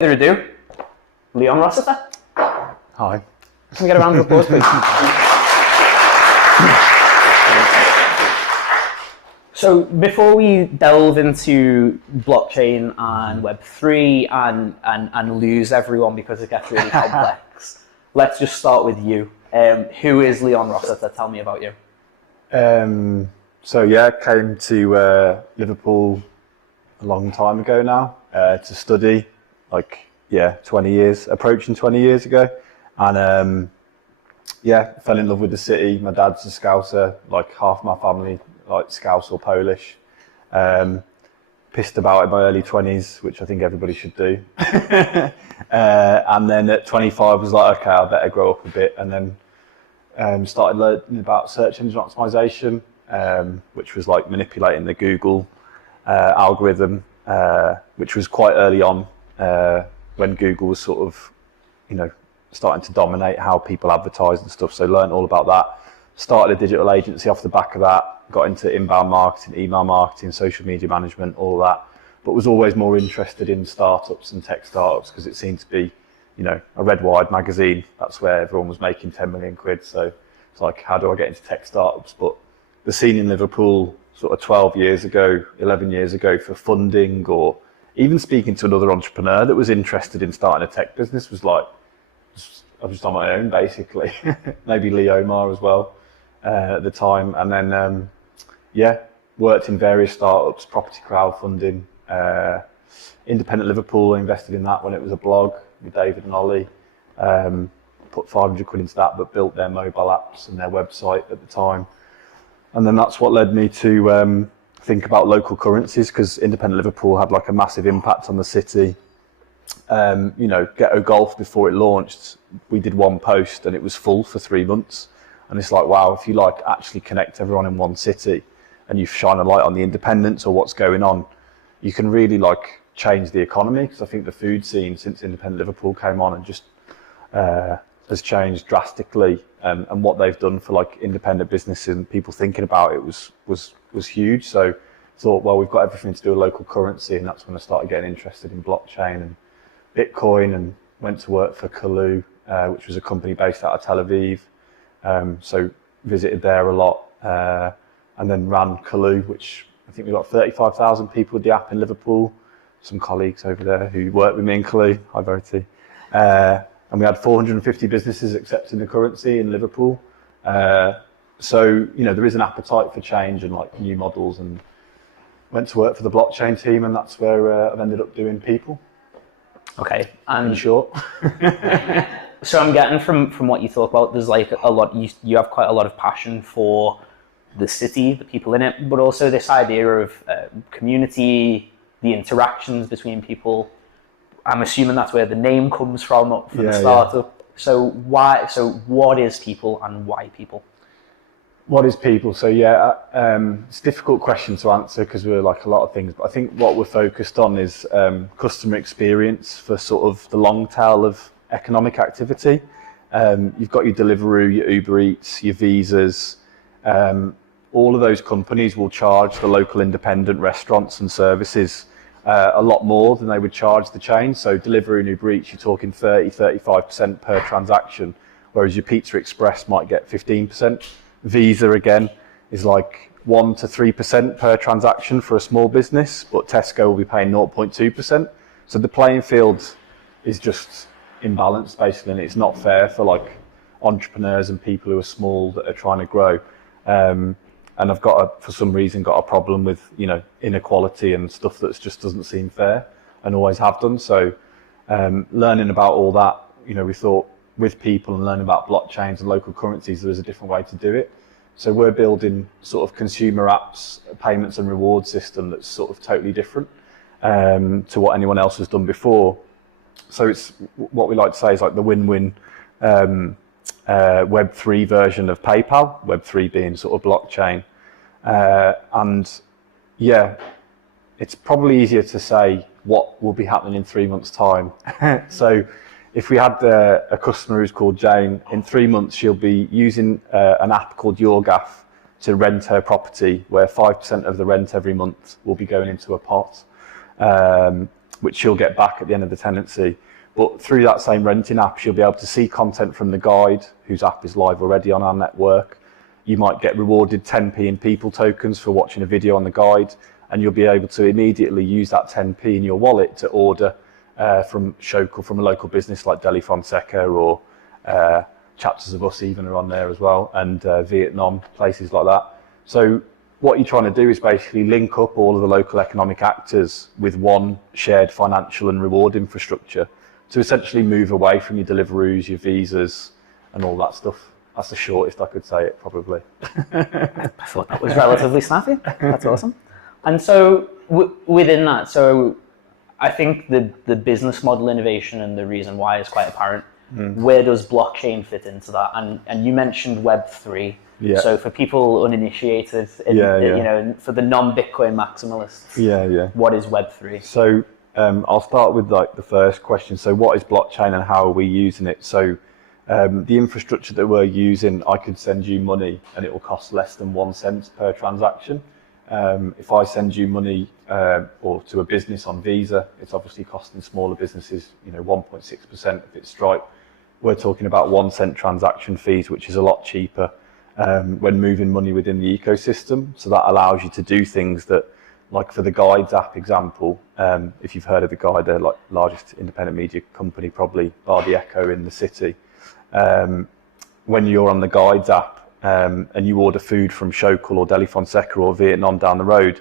Further ado, Leon Rossiter. Hi. Can we get a round of applause, please? So before we delve into blockchain and Web3 and lose everyone because it gets really complex, let's just start with you. Who is Leon Rossiter? Tell me about you. Came to Liverpool a long time ago now to study, 20 years, approaching 20 years ago. And fell in love with the city. My dad's a Scouser, like half my family, like Scouse or Polish. Pissed about in my early 20s, which I think everybody should do. And then at 25 I was like, okay, I better grow up a bit. And then started learning about search engine optimization, which was like manipulating the Google algorithm, which was quite early on when Google was sort of, starting to dominate how people advertise and stuff. So learned all about that. Started a digital agency off the back of that. Got into inbound marketing, email marketing, social media management, all that. But was always more interested in startups and tech startups because it seemed to be, a red wide magazine. That's where everyone was making 10 million quid. So it's like, how do I get into tech startups? But the scene in Liverpool sort of 12 years ago, 11 years ago for funding or even speaking to another entrepreneur that was interested in starting a tech business was like, I was just on my own basically. Maybe Lee Omar as well at the time. And then, worked in various startups, property crowdfunding, Independent Liverpool. I invested in that when it was a blog with David and Ollie. Put 500 quid into that, but built their mobile apps and their website at the time. And then that's what led me to think about local currencies, because Independent Liverpool had like a massive impact on the city. Ghetto Golf, before it launched, we did one post and it was full for 3 months. And it's like, wow, if you actually connect everyone in one city and you shine a light on the independents or what's going on, you can really change the economy. Because I think the food scene since Independent Liverpool came on and just has changed drastically. And what they've done for independent businesses and people thinking about it was huge. So thought, well, we've got everything to do with local currency, and that's when I started getting interested in blockchain and Bitcoin, and went to work for Kalu, which was a company based out of Tel Aviv. So visited there a lot, and then ran Kalu, which I think we got 35,000 people with the app in Liverpool. Some colleagues over there who worked with me in Kalu, hi Verity. And we had 450 businesses accepting the currency in Liverpool. So there is an appetite for change and new models, and went to work for the blockchain team, and that's where I've ended up doing Peepl. Okay, in short. So I'm getting from what you talk about, there's a lot, you have quite a lot of passion for the city, the people in it, but also this idea of community, the interactions between people. I'm assuming that's where the name comes from the startup. Yeah. So what is Peepl and why Peepl? What is Peepl? So it's a difficult question to answer because we're like a lot of things, but I think what we're focused on is customer experience for sort of the long tail of economic activity. You've got your Deliveroo, your Uber Eats, your Visas. All of those companies will charge the local independent restaurants and services a lot more than they would charge the chain. So Deliveroo and Uber Eats, you're talking 30-35% per transaction, whereas your Pizza Express might get 15%. Visa again is 1 to 3% per transaction for a small business, but Tesco will be paying 0.2%. So the playing field is just imbalanced basically, and it's not fair for entrepreneurs and people who are small that are trying to grow. And I've for some reason got a problem with inequality and stuff that just doesn't seem fair, and always have done. So learning about all that, we thought with people and learning about blockchains and local currencies, there was a different way to do it. So we're building sort of consumer apps, payments and reward system that's sort of totally different to what anyone else has done before. So it's what we like to say is the win-win Web3 version of PayPal, Web3 being sort of blockchain. It's probably easier to say what will be happening in 3 months' time. So if we had a customer who's called Jane, in 3 months she'll be using an app called YourGaff to rent her property, where 5% of the rent every month will be going into a pot. which she'll get back at the end of the tenancy. But through that same renting app, she'll be able to see content from the guide, whose app is live already on our network. You might get rewarded 10p in Peepl tokens for watching a video on the guide, and you'll be able to immediately use that 10p in your wallet to order from Shokel, from a local business like Deli Fonseca, or Chapters of Us even are on there as well, and Vietnam, places like that. So what you're trying to do is basically link up all of the local economic actors with one shared financial and reward infrastructure to essentially move away from your Deliveroos, your Visas, and all that stuff. That's the shortest I could say it, probably. I thought that was relatively snappy. That's awesome. And so within that, so I think the business model innovation and the reason why is quite apparent. Where does blockchain fit into that? And you mentioned Web3. Yeah. So for people uninitiated, you know, for the non-Bitcoin maximalists, what is Web3? So I'll start with like the first question. So what is blockchain and how are we using it? So the infrastructure that we're using, I could send you money and it will cost less than 1 cent per transaction. If I send you money or to a business on Visa, it's obviously costing smaller businesses, you know, 1.6% if it's Stripe. We're talking about 1 cent transaction fees, which is a lot cheaper when moving money within the ecosystem. So that allows you to do things that, like for the Guides app example, if you've heard of the Guide, they're like largest independent media company, probably bar the Echo in the city. When you're on the Guides app and you order food from Shokel or Deli Fonseca or Vietnam down the road,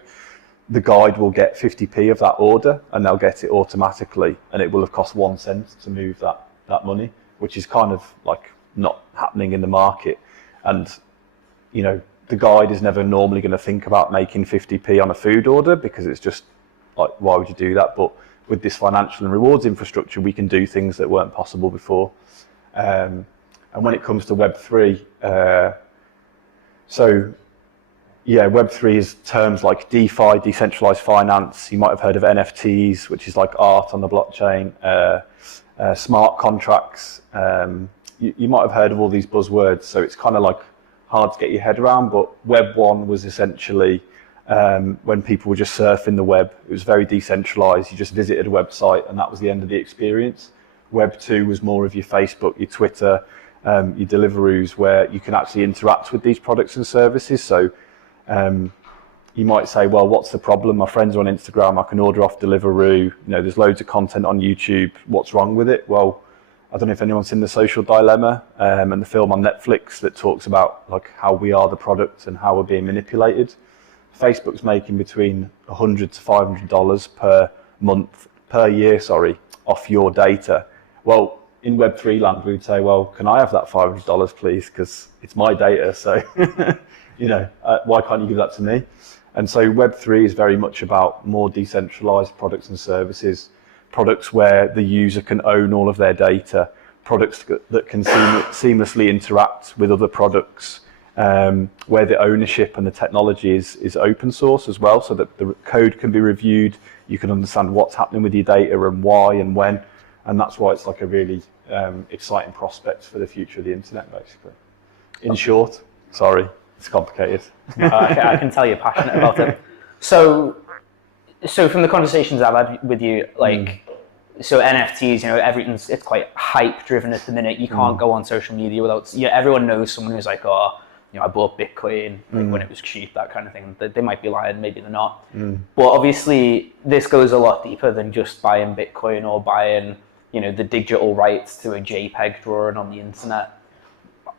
the Guide will get 50p of that order and they'll get it automatically, and it will have cost 1 cent to move that money, which is kind of like not happening in the market. And you know, the Guide is never normally going to think about making 50p on a food order, because it's just like, why would you do that? But with this financial and rewards infrastructure, we can do things that weren't possible before. And when it comes to Web3, Web3 is terms like DeFi, decentralized finance. You might have heard of NFTs, which is like art on the blockchain, smart contracts. You might have heard of all these buzzwords, so it's kind of like hard to get your head around. But Web 1 was essentially when people were just surfing the web. It was very decentralized. You just visited a website and that was the end of the experience. Web 2 was more of your Facebook, your Twitter, your Deliveroos, where you can actually interact with these products and services. So you might say, well, what's the problem? My friends are on Instagram, I can order off Deliveroo. You know, there's loads of content on YouTube. What's wrong with it? Well, I don't know if anyone's seen The Social Dilemma and the film on Netflix that talks about like how we are the product and how we're being manipulated. Facebook's making between $100 to $500 per year, off your data. Well, in Web3 land, we would say, well, can I have that $500, please? Because it's my data. So, you know, why can't you give that to me? And so Web3 is very much about more decentralized products and services, products where the user can own all of their data, products that can seamlessly interact with other products, where the ownership and the technology is open source as well, so that the code can be reviewed, you can understand what's happening with your data and why and when. And that's why it's like a really exciting prospect for the future of the internet, basically. In short, sorry, it's complicated. I can tell you're passionate about it. So from the conversations I've had with you, like, so NFTs, you know, it's quite hype driven at the minute. You can't go on social media without, you know, everyone knows someone who's like, oh, you know, I bought Bitcoin like when it was cheap, that kind of thing. They might be lying, maybe they're not. But obviously this goes a lot deeper than just buying Bitcoin or buying, you know, the digital rights to a JPEG drawing on the internet.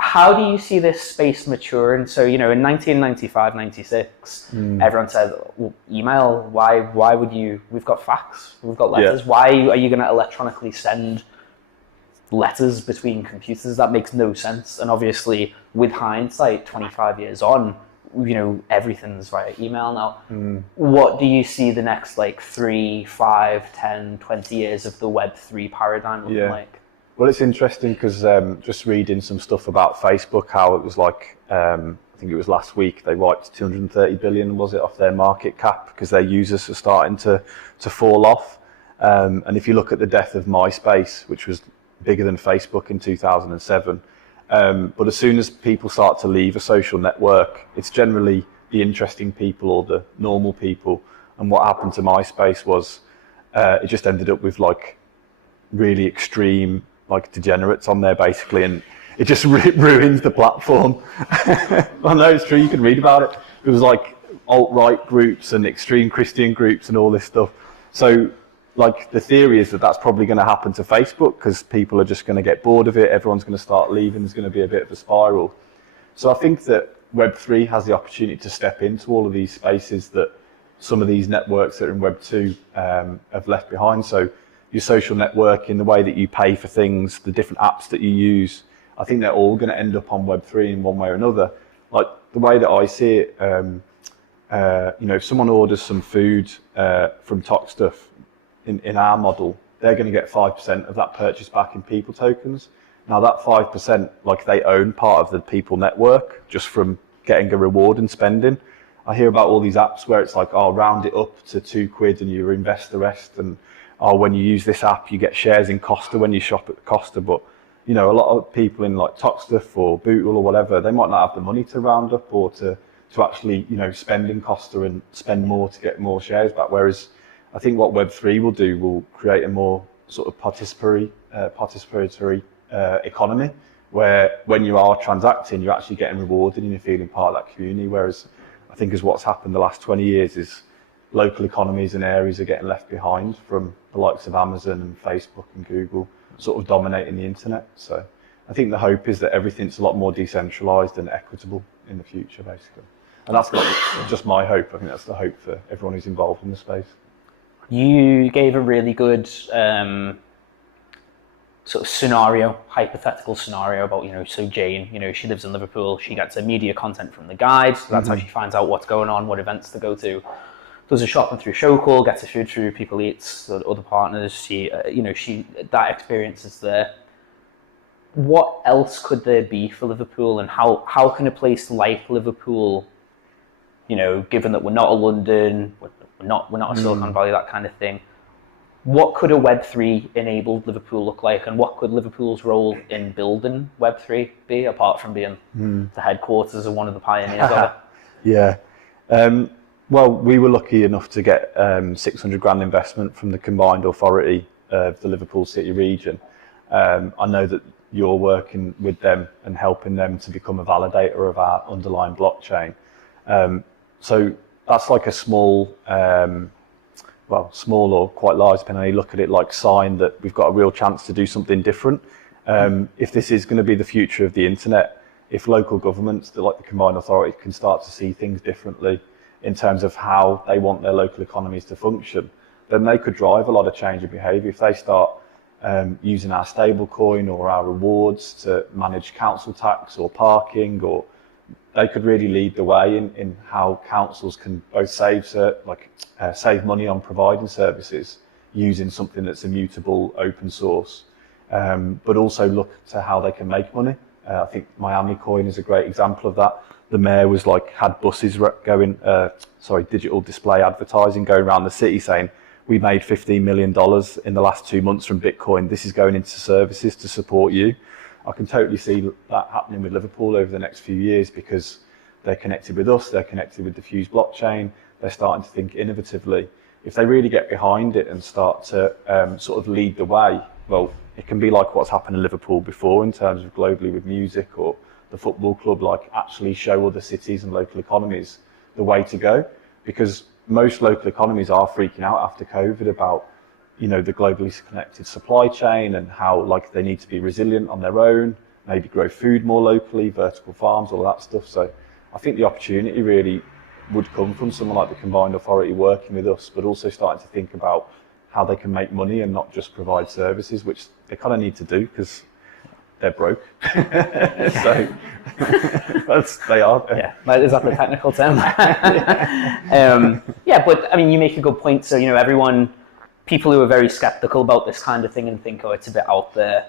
How do you see this space maturing? So, you know, in 1995, 96, everyone said, well, email, why would you, we've got fax, we've got letters. Why are you going to electronically send letters between computers? That makes no sense. And obviously with hindsight, 25 years on, you know, everything's via email now. What do you see the next like 3, 5, 10, 20 years of the Web3 paradigm looking like? Well, it's interesting because just reading some stuff about Facebook, how it was like, I think it was last week, they wiped 230 billion, was it, off their market cap because their users are starting to fall off. And if you look at the death of MySpace, which was bigger than Facebook in 2007, but as soon as people start to leave a social network, it's generally the interesting people or the normal people. And what happened to MySpace was it just ended up with like really extreme like degenerates on there basically, and it just ruins the platform. I know it's true, you can read about it. It was like alt-right groups and extreme Christian groups and all this stuff. So like the theory is that that's probably going to happen to Facebook because people are just going to get bored of it, everyone's going to start leaving, there's going to be a bit of a spiral. So I think that Web3 has the opportunity to step into all of these spaces that some of these networks that are in Web2 have left behind. So your social networking, the way that you pay for things, the different apps that you use, I think they're all going to end up on Web3 in one way or another. Like the way that I see it, if someone orders some food from Talk Stuff in our model, they're going to get 5% of that purchase back in Peepl tokens. Now that 5%, like they own part of the Peepl network just from getting a reward and spending. I hear about all these apps where it's like, oh, round it up to £2 and you invest the rest, and oh, when you use this app, you get shares in Costa when you shop at Costa. But a lot of people in like Talk Stuff or Bootle or whatever, they might not have the money to round up or to actually, spend in Costa and spend more to get more shares back. Whereas I think what Web3 will do will create a more sort of participatory economy where when you are transacting, you're actually getting rewarded and you're feeling part of that community. Whereas I think as what's happened the last 20 years is local economies and areas are getting left behind from the likes of Amazon and Facebook and Google sort of dominating the internet. So I think the hope is that everything's a lot more decentralized and equitable in the future, basically. And that's not just my hope. I think that's the hope for everyone who's involved in the space. You gave a really good sort of hypothetical scenario about, so Jane, she lives in Liverpool, she gets her media content from the guide, so that's how she finds out what's going on, what events to go to. Does her shopping through Showcall, gets her food through Peepl Eats, other partners. She that experience is there. What else could there be for Liverpool, and how can a place like Liverpool, given that we're not a London, we're not a Silicon Valley, that kind of thing, what could a Web3 enabled Liverpool look like, and what could Liverpool's role in building Web3 be, apart from being the headquarters of one of the pioneers of it? Yeah. Well, we were lucky enough to get 600 grand investment from the combined authority of the Liverpool City region. I know that you're working with them and helping them to become a validator of our underlying blockchain. So that's like a small or quite large, depending on how you look at it, like sign that we've got a real chance to do something different. If this is going to be the future of the internet, if local governments, like the combined authority, can start to see things differently in terms of how they want their local economies to function, then they could drive a lot of change in behaviour. If they start using our stablecoin or our rewards to manage council tax or parking, or they could really lead the way in how councils can both save money on providing services using something that's immutable, open source, but also look to how they can make money. I think Miami Coin is a great example of that. The mayor was had buses going, digital display advertising going around the city saying, we made $15 million in the last 2 months from Bitcoin. This is going into services to support you. I can totally see that happening with Liverpool over the next few years because they're connected with us, they're connected with the Fuse blockchain, they're starting to think innovatively. If they really get behind it and start to sort of lead the way, well, it can be like what's happened in Liverpool before in terms of globally with music, or the football club, actually show other cities and local economies the way to go, because most local economies are freaking out after COVID about, the globally connected supply chain and how they need to be resilient on their own, maybe grow food more locally, vertical farms, all that stuff. So I think the opportunity really would come from someone like the combined authority working with us, but also starting to think about how they can make money and not just provide services, which they kind of need to do because they're broke. So they are. Yeah, is that the technical term? But I mean, you make a good point. So, people who are very skeptical about this kind of thing and think, oh, it's a bit out there.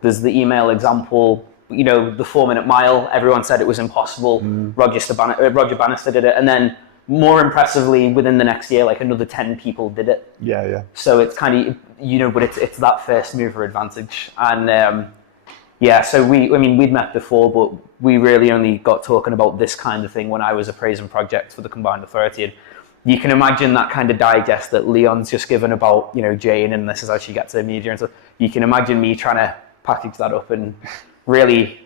There's the email example, the 4-minute mile. Everyone said it was impossible. Roger Bannister did it. And then more impressively, within the next year, another 10 people did it. Yeah. So it's kind of, but it's that first mover advantage. And so we'd met before, but we really only got talking about this kind of thing when I was appraising projects for the combined authority. And you can imagine that kind of digest that Leon's just given about, Jane, and this is how she gets her media and stuff. You can imagine me trying to package that up and really,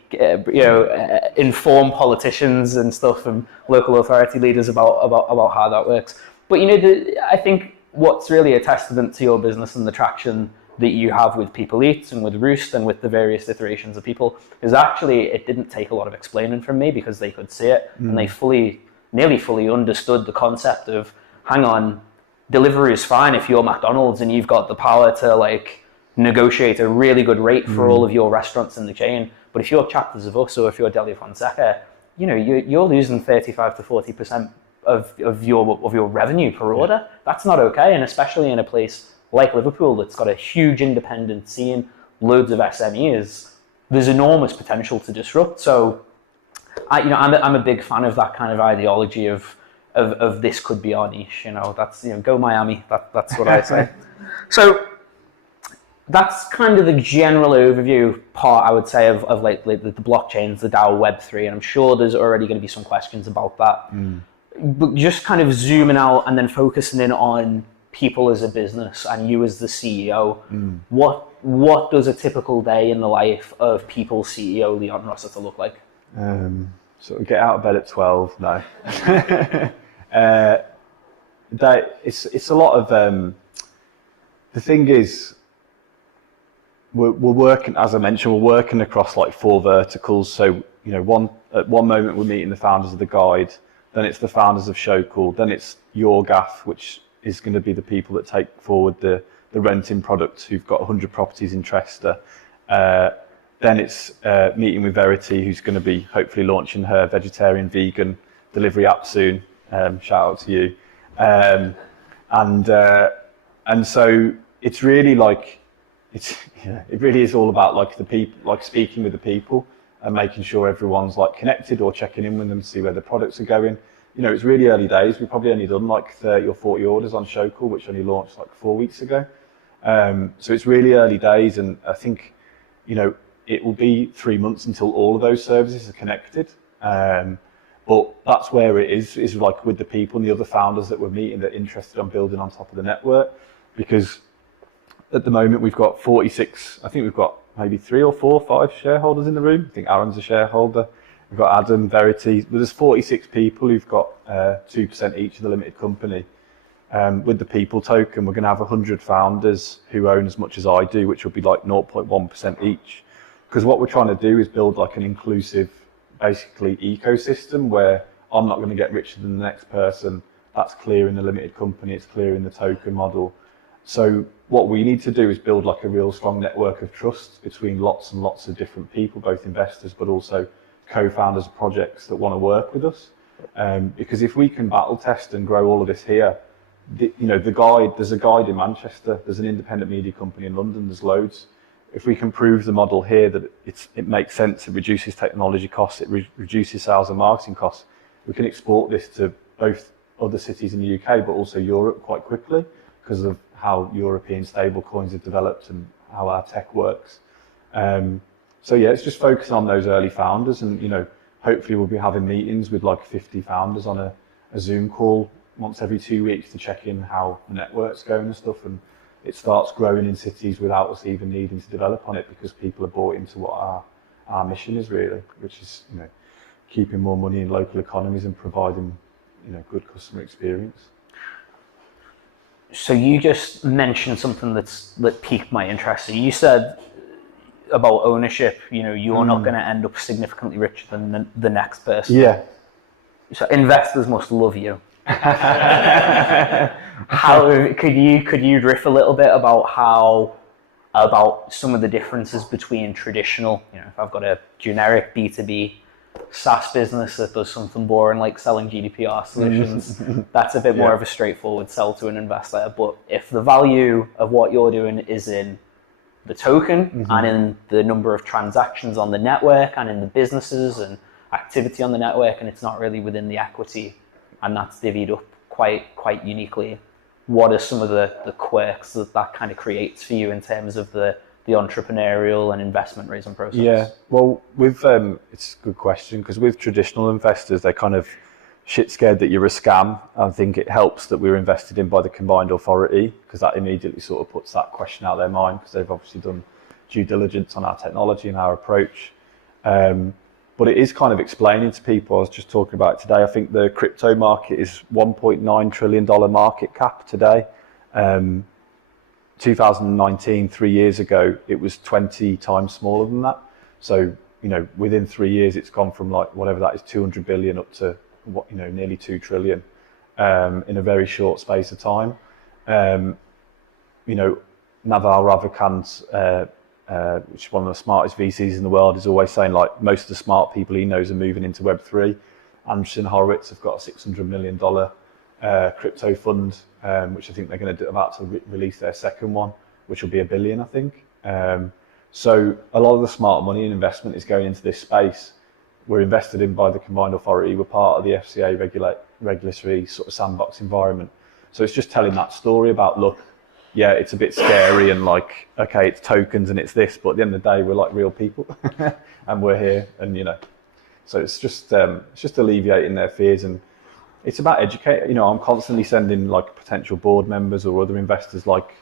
inform politicians and stuff and local authority leaders about how that works. But, I think what's really a testament to your business and the traction that you have with Peepl Eats and with Roost and with the various iterations of Peepl is actually, it didn't take a lot of explaining from me because they could see it and they nearly fully understood the concept of, hang on, delivery is fine if you're McDonald's and you've got the power to negotiate a really good rate for all of your restaurants in the chain. But if you're Chapters of Us or if you're Deli Fonseca, you're losing 35 to 40% of your revenue per order. That's not okay, and especially in a place like Liverpool that's got a huge independent scene, loads of SMEs, there's enormous potential to disrupt. So I'm a big fan of that kind of ideology of this could be our niche. That's go Miami. That's what I say. So that's kind of the general overview part, I would say, of the blockchains, the DAO Web3, and I'm sure there's already going to be some questions about that. But just kind of zooming out and then focusing in on Peepl as a business and you as the CEO. What does a typical day in the life of Peepl CEO Leon Rossiter look like? Sort of get out of bed at 12. No. It's a lot of the thing is we're working, as I mentioned, we're working across 4 verticals. So at one moment we're meeting the founders of the guide, then it's the founders of Showcall, then it's your gaff, which is going to be the people that take forward the renting product who've got 100 properties in Chester. Then it's meeting with Verity, who's going to be hopefully launching her vegetarian vegan delivery app soon. Shout out to you. And so it's really it really is all about the people, speaking with the people and making sure everyone's connected or checking in with them to see where the products are going. It's really early days. We've probably only done 30 or 40 orders on Showcall, which only launched 4 weeks ago. So it's really early days, and I think, it will be 3 months until all of those services are connected. But that's where it is with the people and the other founders that we're meeting that are interested on building on top of the network. Because at the moment we've got 46, I think we've got maybe 3 or 4 or 5 shareholders in the room. I think Aaron's a shareholder. We've got Adam, Verity. But there's 46 people who've got 2% each of the limited company. With the Peepl token, we're going to have 100 founders who own as much as I do, which will be 0.1% each. Because what we're trying to do is build an inclusive, basically, ecosystem where I'm not going to get richer than the next person. That's clear in the limited company. It's clear in the token model. So what we need to do is build a real strong network of trust between lots and lots of different people, both investors, but also co-founders of projects that want to work with us. Because if we can battle test and grow all of this here, there's a guide in Manchester, there's an independent media company in London, there's loads. If we can prove the model here that it makes sense, it reduces technology costs, it reduces sales and marketing costs, we can export this to both other cities in the UK, but also Europe quite quickly because of how European stablecoins have developed and how our tech works. So yeah, it's just focusing on those early founders, and hopefully we'll be having meetings with 50 founders on a Zoom call once every 2 weeks to check in how the network's going and stuff, and it starts growing in cities without us even needing to develop on it because people are bought into what our mission is really, which is keeping more money in local economies and providing good customer experience. So you just mentioned something that piqued my interest. So you said about ownership, you're not going to end up significantly richer than the next person. Yeah. So investors must love you. How could you riff a little bit about some of the differences between traditional, if I've got a generic B2B SaaS business that does something boring like selling GDPR solutions, that's a bit more of a straightforward sell to an investor. But if the value of what you're doing is in the token and in the number of transactions on the network and in the businesses and activity on the network, and it's not really within the equity, and that's divvied up quite uniquely, what are some of the quirks that kind of creates for you in terms of the entrepreneurial and investment raising process? Yeah, well, with it's a good question, because with traditional investors, they kind of shit scared that you're a scam. I think it helps that we were invested in by the combined authority, because that immediately sort of puts that question out of their mind, because they've obviously done due diligence on our technology and our approach. But it is kind of explaining to people, I was just talking about it today, I think the crypto market is $1.9 trillion market cap today. 2019, 3 years ago, it was 20 times smaller than that. So, within 3 years, it's gone from like whatever that is, 200 billion up to nearly 2 trillion in a very short space of time. Naval Ravikant's, which is one of the smartest VCs in the world, is always saying like most of the smart people he knows are moving into Web3. Anderson Horowitz have got a $600 million crypto fund, which I think they're going to about to release their second one, which will be $1 billion, I think. So a lot of the smart money and investment is going into this space. We're invested in by the combined authority. We're part of the FCA regulatory sort of sandbox environment. So it's just telling that story about, look, yeah, it's a bit scary and like, okay, it's tokens and it's this, but at the end of the day, we're like real people and we're here, and so it's just alleviating their fears, and it's about educating. I'm constantly sending like potential board members or other investors like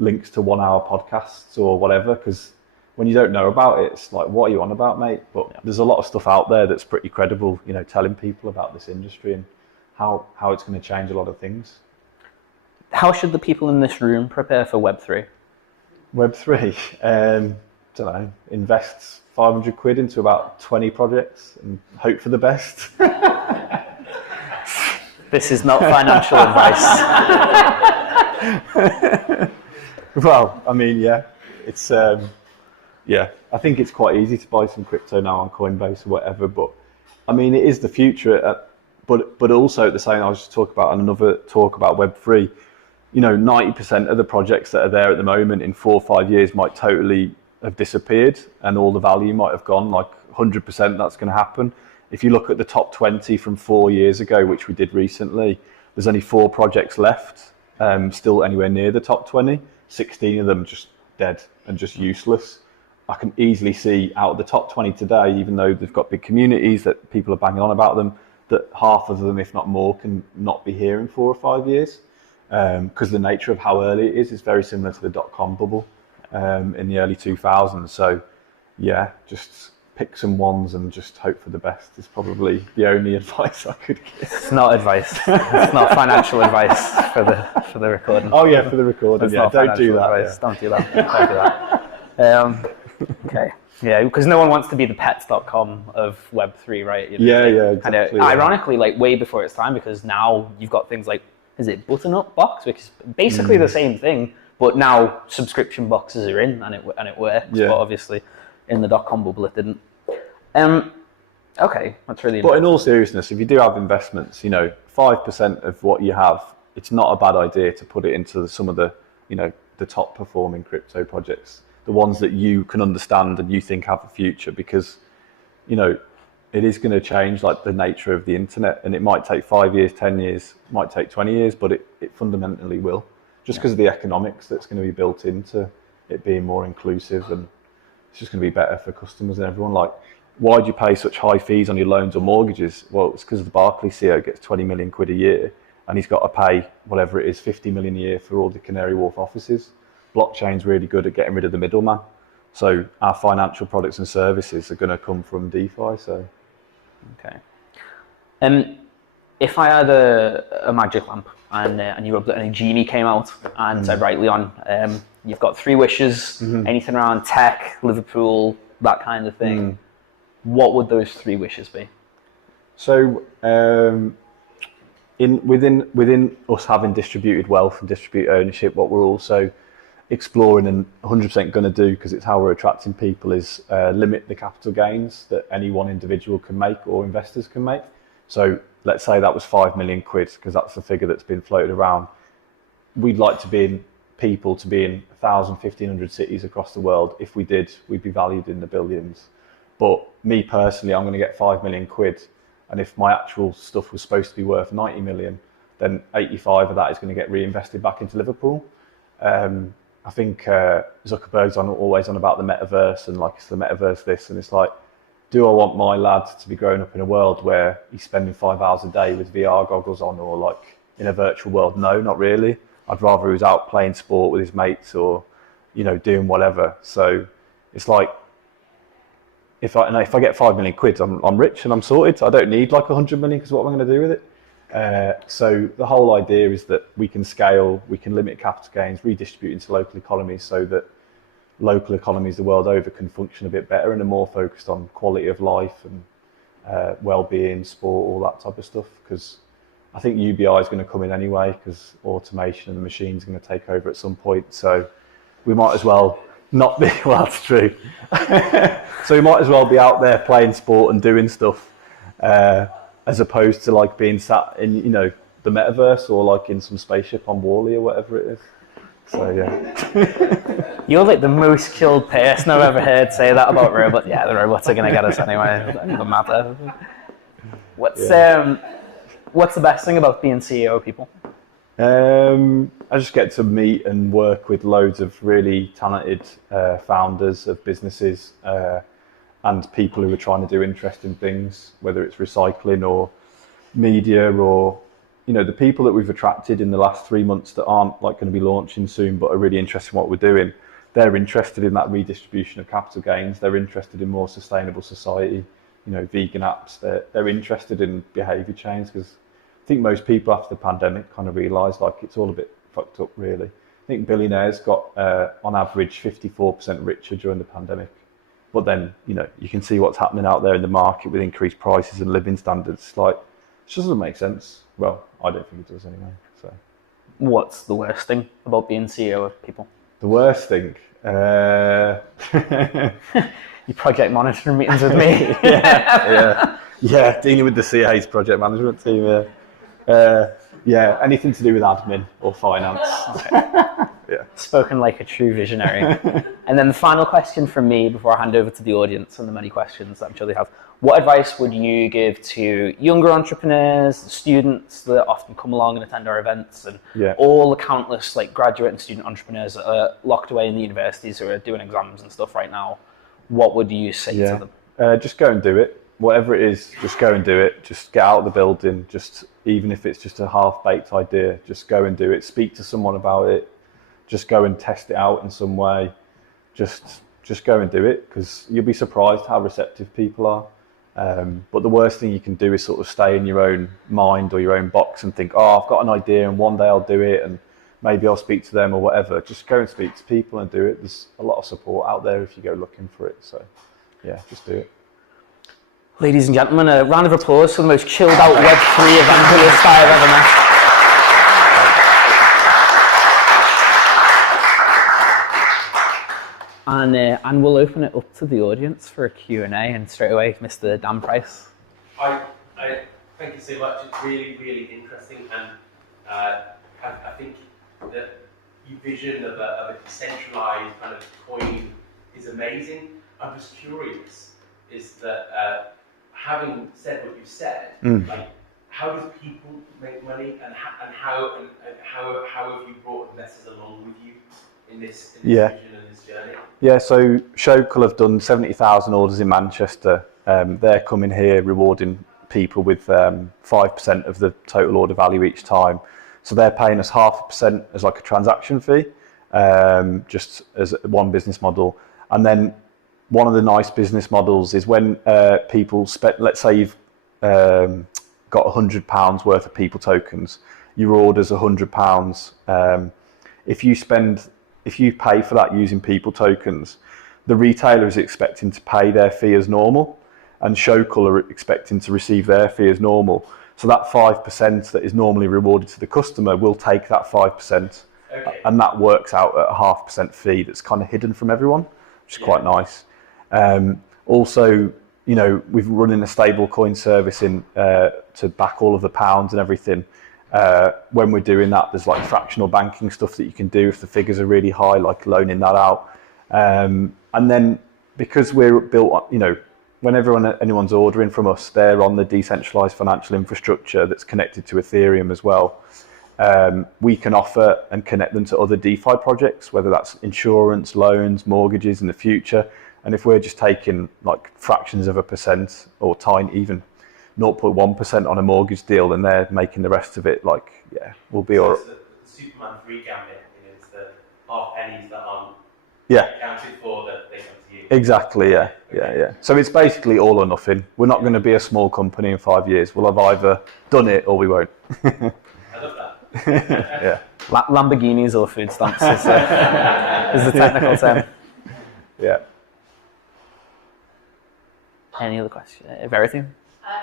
links to 1 hour podcasts or whatever, because when you don't know about it, it's like, what are you on about, mate? But there's a lot of stuff out there that's pretty credible, telling people about this industry and how it's going to change a lot of things. How should the people in this room prepare for Web3? Web3, don't know, invest 500 quid into about 20 projects and hope for the best. This is not financial advice. Well, I mean, yeah, it's, I think it's quite easy to buy some crypto now on Coinbase or whatever, but I mean, it is the future. But also at the same, I was just talking about another talk about Web3. 90% of the projects that are there at the moment in 4 or 5 years might totally have disappeared, and all the value might have gone. Like 100% that's going to happen. If you look at the top 20 from 4 years ago, which we did recently, there's only 4 projects left, still anywhere near the top 20. 16 of them just dead and just useless. I can easily see out of the top 20 today, even though they've got big communities that people are banging on about them, that half of them, if not more, can not be here in 4 or 5 years. Because the nature of how early it is very similar to the dot-com bubble in the early 2000s. So, yeah, just pick some ones and just hope for the best is probably the only advice I could give. It's not advice. It's not financial advice for the recording. Oh yeah, for the recording. It's don't do that. Yeah. Don't do that. Don't do that. Okay. Yeah, because no one wants to be the pets.com of Web3, right? Exactly. Ironically, like way before its time, because now you've got things like, is it Button Up Box, which is basically the same thing, but now subscription boxes are in and it works. Yeah. But obviously, in the dot-com bubble, it didn't. Okay, that's really. But in all seriousness, if you do have investments, 5% of what you have, it's not a bad idea to put it into some of the, the top performing crypto projects, the ones that you can understand and you think have a future, because, it is going to change like the nature of the internet, and it might take 5 years, 10 years, might take 20 years, but it fundamentally will, just because of the economics that's going to be built into it being more inclusive, and it's just going to be better for customers and everyone. Like, why do you pay such high fees on your loans or mortgages? Well, it's because the Barclays CEO gets 20 million quid a year, and he's got to pay whatever it is, 50 million a year for all the Canary Wharf offices. Blockchain's really good at getting rid of the middleman. So our financial products and services are going to come from DeFi. So. Okay. If I had a magic lamp and you rubbed it and a genie came out and said, right, Leon, you've got 3 wishes, anything around tech, Liverpool, that kind of thing. What would those 3 wishes be? So within us having distributed wealth and distributed ownership, what we're also exploring and 100% going to do, because it's how we're attracting people, is limit the capital gains that any one individual can make or investors can make. So let's say that was 5 million quid, because that's the figure that's been floated around. We'd like to be in 1,000, 1,500 cities across the world. If we did, we'd be valued in the billions. But me personally, I'm going to get 5 million quid. And if my actual stuff was supposed to be worth 90 million, then 85 of that is going to get reinvested back into Liverpool. I think Zuckerberg's always on about the metaverse, and like, it's the metaverse this, and it's like, do I want my lad to be growing up in a world where he's spending 5 hours a day with VR goggles on, or like in a virtual world? No, not really. I'd rather he was out playing sport with his mates, or, you know, doing whatever. So it's like, if I get 5 million quid, I'm rich and I'm sorted. I don't need like 100 million, because what am I going to do with it? So the whole idea is that we can scale, we can limit capital gains, redistribute into local economies, so that local economies the world over can function a bit better and are more focused on quality of life and well-being, sport, all that type of stuff. Because I think UBI is going to come in anyway, because automation and the machines are going to take over at some point. So we might as well not be, well, that's true. So we might as well be out there playing sport and doing stuff, as opposed to like being sat in, you know, the metaverse, or like in some spaceship on Wall-E or whatever it is. So yeah. You're like the most chilled person I've ever heard say that about robots. Yeah, the robots are going to get us anyway. It doesn't matter. What's the best thing about being CEO of Peepl? I just get to meet and work with loads of really talented founders of businesses, and people who are trying to do interesting things, whether it's recycling or media, or, you know, the people that we've attracted in the last 3 months that aren't like going to be launching soon but are really interested in what we're doing. They're interested in that redistribution of capital gains. They're interested in more sustainable society, you know, vegan apps. They're interested in behaviour change, because I think most people after the pandemic kind of realised like it's all a bit fucked up, really. I think billionaires got on average 54% richer during the pandemic. But then, you know, you can see what's happening out there in the market with increased prices and living standards. Like, it just doesn't make sense. Well, I don't think it does anyway. So, what's the worst thing about being CEO of Peepl? The worst thing? Your project management meetings with me. yeah, dealing with the CA's project management team. Yeah, anything to do with admin or finance. Okay. Yeah. Spoken like a true visionary. And then the final question from me before I hand over to the audience and the many questions that I'm sure they have. What advice would you give to younger entrepreneurs, students that often come along and attend our events, and all the countless like graduate and student entrepreneurs that are locked away in the universities who are doing exams and stuff right now? What would you say to them? Just go and do it. Whatever it is, just go and do it. Just get out of the building. Just, even if it's just a half-baked idea, just go and do it. Speak to someone about it. Just go and test it out in some way. Just go and do it, because you'll be surprised how receptive people are. But the worst thing you can do is sort of stay in your own mind or your own box and think, oh, I've got an idea and one day I'll do it and maybe I'll speak to them or whatever. Just go and speak to people and do it. There's a lot of support out there if you go looking for it. So yeah, just do it. Ladies and gentlemen, a round of applause for the most chilled out Web3 evangelist I have ever met. And we'll open it up to the audience for a Q&A, and straight away, Mr. Dan Price. I thank you so much. It's really, really interesting, and I think that your vision of a decentralized kind of coin is amazing. I'm just curious, is that having said what you've said, like, how does people make money, and how have you brought investors along with you in this vision and this journey? Yeah, so Shokel have done 70,000 orders in Manchester. They're coming here rewarding people with 5% of the total order value each time. So they're paying us 0.5% as like a transaction fee, just as one business model. And then one of the nice business models is when people spend, let's say you've got £100 worth of Peepl tokens, your order's £100. If you pay for that using Peepl tokens, the retailer is expecting to pay their fee as normal, and Shokel are expecting to receive their fee as normal. So that 5% that is normally rewarded to the customer will take that 5%, and that works out at a 0.5% fee that's kind of hidden from everyone, which is quite nice. Also, you know, we've running a stable coin service in to back all of the pounds and everything. When we're doing that, there's like fractional banking stuff that you can do if the figures are really high, like loaning that out. And then because we're built on, you know, whenever anyone's ordering from us, they're on the decentralized financial infrastructure that's connected to Ethereum as well. We can offer and connect them to other DeFi projects, whether that's insurance, loans, mortgages in the future. And if we're just taking like fractions of a percent or tiny, even 0.1% on a mortgage deal, then they're making the rest of it, like, yeah, we'll be all right. It's the Superman 3 gambit, it's the half pennies that aren't Yeah. accounted for that they come to you. Exactly, yeah. So it's basically all or nothing. We're not going to be a small company in 5 years. We'll have either done it or we won't. I love that. Yeah. Lamborghinis or food stamps is the technical term. Yeah. Any other question? Verity?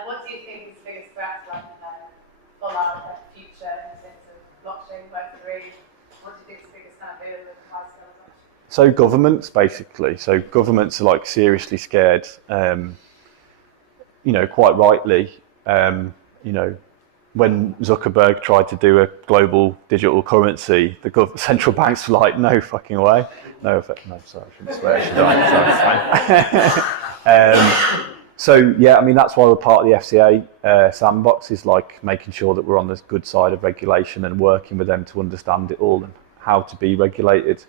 What do you think is the biggest threat for our future in terms of blockchain, Web3? What do you think is the biggest kind of hurdle with high scale adoption? So governments, basically. So governments are like seriously scared, quite rightly. When Zuckerberg tried to do a global digital currency, the central banks were like, no fucking way. No, sorry, I shouldn't swear. So yeah, I mean, that's why we're part of the FCA sandbox, is like making sure that we're on the good side of regulation and working with them to understand it all and how to be regulated.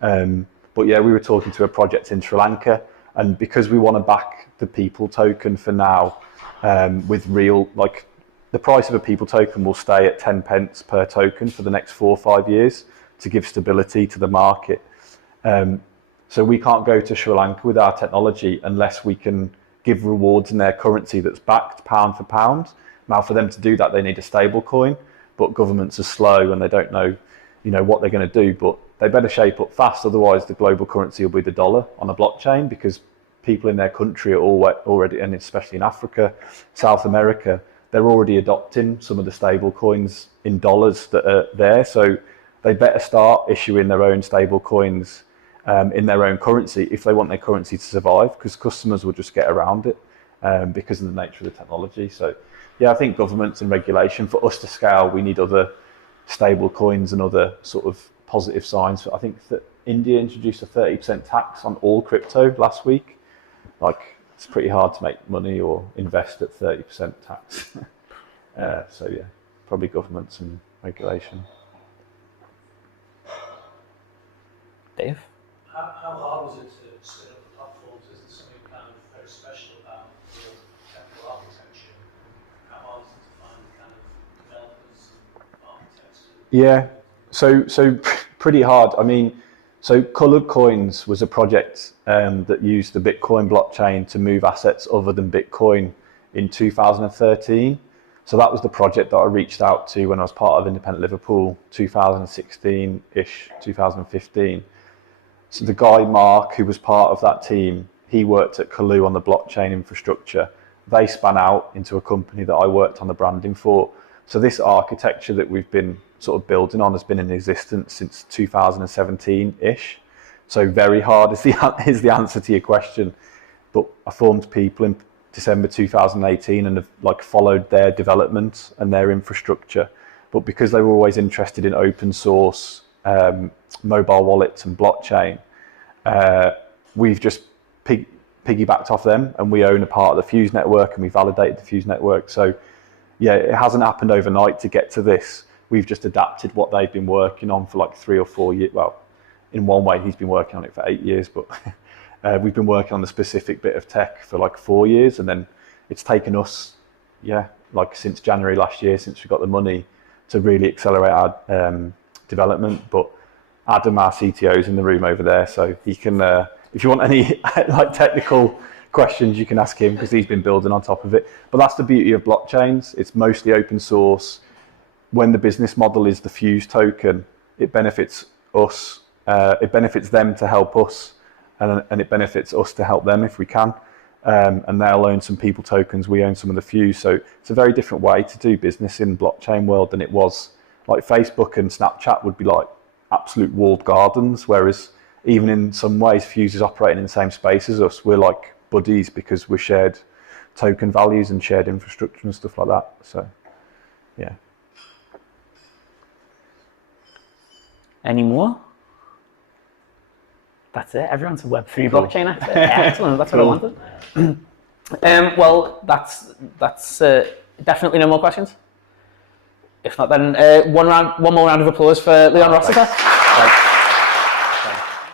But yeah, we were talking to a project in Sri Lanka, and because we want to back the Peepl token for now, with real, like, the price of a Peepl token will stay at 10 pence per token for the next 4 or 5 years to give stability to the market. So we can't go to Sri Lanka with our technology unless we can give rewards in their currency that's backed pound for pound. Now, for them to do that, they need a stable coin, but governments are slow and they don't know, what they're going to do. But they better shape up fast, otherwise the global currency will be the dollar on a blockchain, because people in their country are already, and especially in Africa, South America, they're already adopting some of the stable coins in dollars that are there. So they better start issuing their own stable coins in their own currency if they want their currency to survive, because customers will just get around it because of the nature of the technology. So yeah, I think governments and regulation, for us to scale, we need other stable coins and other sort of positive signs. I think that India introduced a 30% tax on all crypto last week. Like, it's pretty hard to make money or invest at 30% tax. So yeah, probably governments and regulation. Dave? How hard was it to set up the platforms? Is there something kind of very special about your technical architecture? How hard is it to find kind of developers and architects? Yeah, so pretty hard. I mean, so Coloured Coins was a project that used the Bitcoin blockchain to move assets other than Bitcoin in 2013. So that was the project that I reached out to when I was part of Independent Liverpool, 2016-ish, 2015. So the guy, Mark, who was part of that team, he worked at Kaloo on the blockchain infrastructure. They span out into a company that I worked on the branding for. So this architecture that we've been sort of building on has been in existence since 2017-ish. So very hard is the answer to your question. But I formed Peepl in December 2018 and have like followed their development and their infrastructure. But because they were always interested in open source, mobile wallets and blockchain, we've just piggybacked off them, and we own a part of the Fuse network, and we validated the Fuse network. So yeah, it hasn't happened overnight to get to this. We've just adapted what they've been working on for like 3 or 4 years. Well, in one way, he's been working on it for 8 years, but we've been working on the specific bit of tech for like 4 years, and then it's taken us, like since January last year, since we got the money, to really accelerate our development. But Adam, our CTO, is in the room over there, so he can, if you want any like technical questions, you can ask him, because he's been building on top of it. But that's the beauty of blockchains. It's mostly open source. When the business model is the Fuse token, it benefits us. It benefits them to help us, and it benefits us to help them if we can. And they'll own some Peepl tokens, we own some of the Fuse. So it's a very different way to do business in blockchain world than it was. Like Facebook and Snapchat would be like absolute walled gardens, whereas even in some ways Fuse is operating in the same space as us. We're like buddies because we're shared token values and shared infrastructure and stuff like that. So yeah. Any more? That's it. Everyone's a Web3 blockchain expert. Excellent. That's what I wanted. Well, that's definitely no more questions. If not, then one more round of applause for Leon Rossiter.